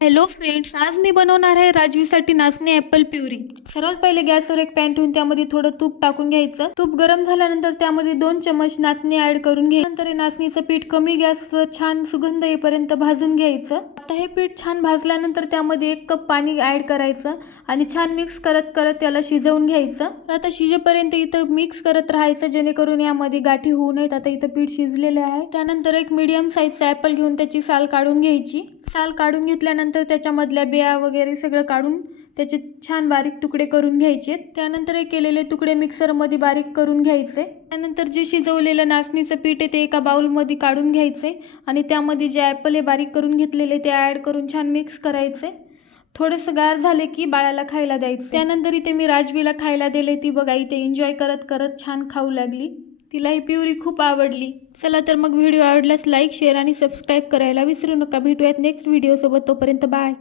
Hello friends, आज मी बनवणार आहे राजवीसाठी नाचणी ॲपल प्युरी। सर्वात पहिले गॅसवर एक पॅन ठेवून त्यामध्ये थोडं तूप टाकून घ्यायचं। तूप गरम झाल्यानंतर त्यामध्ये 2 चमच नाचणी ॲड करून घ्यायचं। नंतर हे नाचणीचं पीठ कमी गॅसवर छान सुगंध येईपर्यंत भाजून घ्यायचं। आता हे पीठ छान भाजल्यानंतर त्यामध्ये 1 कप पाणी ॲड करायचं आणि छान मिक्स करत करत त्याला शिजवून घ्यायचं। आता शिजेपर्यंत इथं मिक्स करत राहायचं जेणेकरून यामध्ये गाठी होऊ नयेत। आता इथं पीठ शिजलेले आहे। त्यानंतर एक मीडियम साईजचा ॲपल घेऊन त्याची साल काढून घ्यायची। साल काढून घेतल्यानंतर त्याच्यामधल्या बिया वगैरे सगळं काढून त्याचे छान बारीक तुकडे करून घ्यायचे। त्यानंतर हे केलेले तुकडे मिक्सरमध्ये बारीक करून घ्यायचे। त्यानंतर जे शिजवलेलं नाचणीचं पीठ आहे ते एका बाउलमध्ये काढून घ्यायचे आणि त्यामध्ये जे ॲपल हे बारीक करून घेतलेले ते ॲड करून छान मिक्स करायचे। थोडंसं गार झाले की बाळाला खायला द्यायचं। त्यानंतर इथे मी राजवीला खायला दिले, ती बघा इथे एन्जॉय करत करत छान खाऊ लागली। तिला ही प्युरी खूप आवडली। चला तर मग व्हिडिओ आवडल्यास लाईक, शेअर आणि सबस्क्राईब करायला विसरू नका। भेटूयात नेक्स्ट व्हिडिओ सोबत, तोपर्यंत बाय।